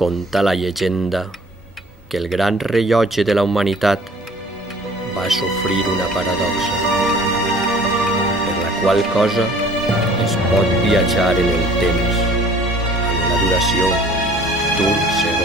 Conta la llegenda que el gran rellotge de la humanitat va sofrir una paradoxa, per la qual cosa es pot viatjar en el temps amb la duració d'un segon.